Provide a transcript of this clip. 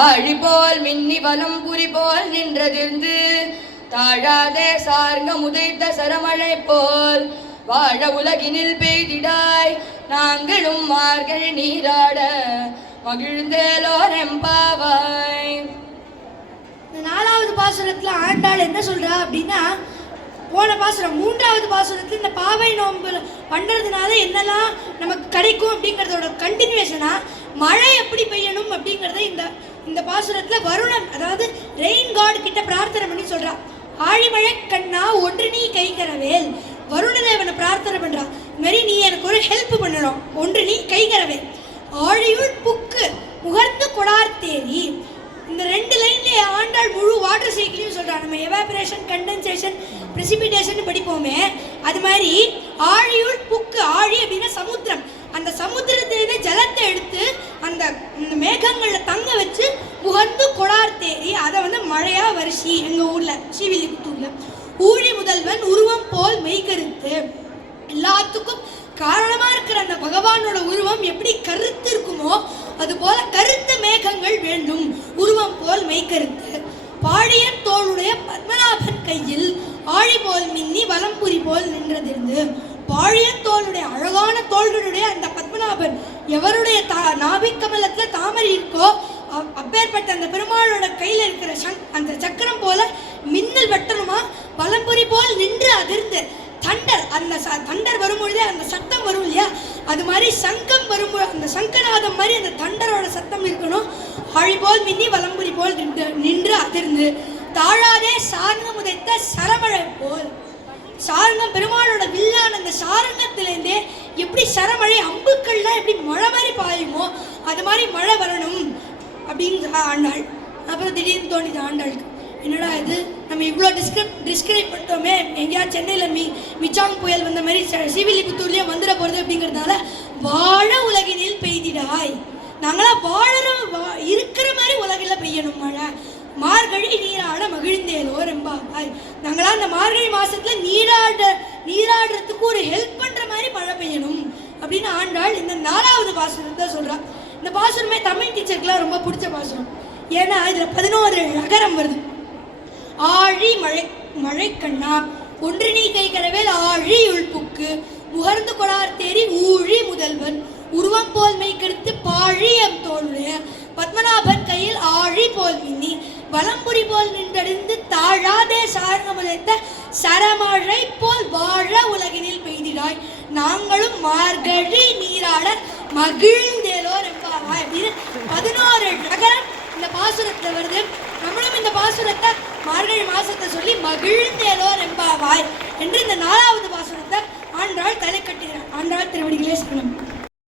ஆழி போல் மின்னி வலம் புரி போல் நின்றதிர்ந்து தாழாதே சார்ங்க முதைத்த சரமழை போல் வாழ உலகினில் பெய்திடாய் நாங்களும் மார்கள் நீராட மகிழ்ந்தேலோர் எம்பாவாய். நாலாவது பாசுரத்துல ஆண்டாள் என்ன சொல்றா அப்படின்னா, போன பாசுரம் மூன்றாவது பாசுரத்துல இந்த பாவை நோன்பு பண்றதுனால என்னெல்லாம் நமக்கு கிடைக்கும் அப்படிங்கிறதோட கண்டினியூஷனா மழை எப்படி பெய்யணும் அப்படிங்கிறத இந்த பாசுரத்துல வருணன், அதாவது ரெயின் காட் கிட்ட பிரார்த்தனை பண்ணி சொல்றா. ஆழிமழை கண்ணா ஒன்று நீ கைகரவேல், வருணதேவனை பிரார்த்தனை பண்றா. இது மாதிரி நீ எனக்கு ஒரு ஹெல்ப் பண்ணணும், ஒன்று நீ கைகரவேல். ஆழியுள் புக்கு முகர்ந்து கொடார்த்தேரி, இந்த ரெண்டு லைன்ல ஆண்டாள் முழு வாட்டர் சைக்கிளையும் சொல்றா. நம்ம எவாபரேஷன், கண்டென்சேஷன், பிரெசிபிடேஷன் படிப்போமே, அது மாதிரி ஆழியுள் புக்கு, ஆழி அப்படின்னா சமுத்திரம், அந்த சமுத்திரத்திலே ஜலத்தை எடுத்து அந்த மேகங்கள்ல தங்க வச்சு முகர்ந்து கொடார்த்தேரி, அதை மழையா வருஷி எங்க ஊர்ல ஸ்ரீவில்லிபுத்தூர்ல. ஊழி முதல்வன் உருவம் போல் மெய்கருத்து, எல்லாத்துக்கும் காரணமா இருக்கிற அந்த பகவானோட உருவம் எப்படி கருத்து இருக்குமோ அது போல கருத்த மேகங்கள் வேண்டும், உருவம் போல் மெய்கருத்து. பாழியன் தோளுடைய பத்மநாபன் கையில் ஆழி போல் மின்னி வலம்புரி போல் நின்றதிருந்து, பாழியன் தோளுடைய அழகான தோள்களுடைய அந்த பத்மநாபன் எவருடைய நாபிக்கமலத்துல தாமரை இருக்கோ அப்பேற்பட்ட அந்த பெருமாளோட கையில இருக்கிற அந்த சக்கரம் போல மின்னல் வெட்டணுமா, வலம்புரி போல் நின்று அதிர்ந்து. தண்டர், அந்த தண்டர் வரும்பொழுதே அந்த சத்தம் வரும் இல்லையா, அது மாதிரி சங்கம் வரும்போது அந்த சங்கநாதம் மாதிரி அந்த தண்டரோட சத்தம் இருக்கணும். ஆழி போல் மின்னி வலம்புரி போல் நின்று அதிர்ந்து. தாழாதே சார்ங்கம் உதைத்த சரமழை போல், சாரங்கம் பெருமாளோட வில்லான அந்த சாரங்கத்திலேருந்தே எப்படி சரமழை அம்புக்கள்லாம் எப்படி மழை மாதிரி பாயுமோ அது மாதிரி மழை வரணும் அப்படின்னு ஆண்டாள். அப்புறம் திடீர்னு தோணிது ஆண்டாளுக்கு, என்னடா இது நம்ம இவ்வளோ டிஸ்கிரைப் பண்ணிட்டோமே, எங்கேயாவது சென்னையில் மிச்சாங் புயல் வந்த மாதிரி ஸ்ரீவில்லிபுத்தூர்லேயே வந்துட போகிறது அப்படிங்கிறதுனால வாழ உலகினில் பெய்திடாய், நாங்களாம் இருக்கிற மாதிரி உலகில் பெய்யணும் மழை. மார்கழி நீராட மகிழ்ந்தேலோ ரெம்பாவாய், நாங்களாம் அந்த மார்கழி மாசத்துல நீராடுறதுக்கு ஒரு ஹெல்ப் பண்ற மாதிரி மழை பெய்யணும் அப்படின்னு ஆண்டாள் இந்த நாலாவது பாசுரத்தை சொல்றா. இந்த பாசுரமே தமிழ் டீச்சருக்குலாம் ரொம்ப பிடிச்ச பாசுரம். ஏன்னா இதுல 11 நகரம் வருது. ஆழி மழை கண்ணா ஒன்று நீ கைகரவேல் ஆழி உள்புக்கு முகர்ந்து கொடார்த்தேரி ஊழி முதல்வன் உருவம் போல் மெய்கருத்து பாழியம் தோளுடைய பத்மநாபன் கையில் ஆழி போல் மின்னி வலம்புரி போல் நின்றடிந்து தாழாதே சார்ந்தமுதைத்த சரமழை போல் வாழ உலகினில் பெய்திடாய் நாங்களும் மார்கழி நீராட மகிழ்ந்தேலோ ரெம்பாவாய் அப்படின்னு 11 நகரம் இந்த பாசுரத்துல வருது. நம்மளும் இந்த பாசுரத்தை மார்கழி மாசத்தை சொல்லி மகிழ்ந்தேலோ ரெம்பாவாய் என்று இந்த 4வது பாசுரத்தை ஆண்டாள் தலை கட்டுகிறார். ஆண்டாள் திருவடிகளே சரணம்.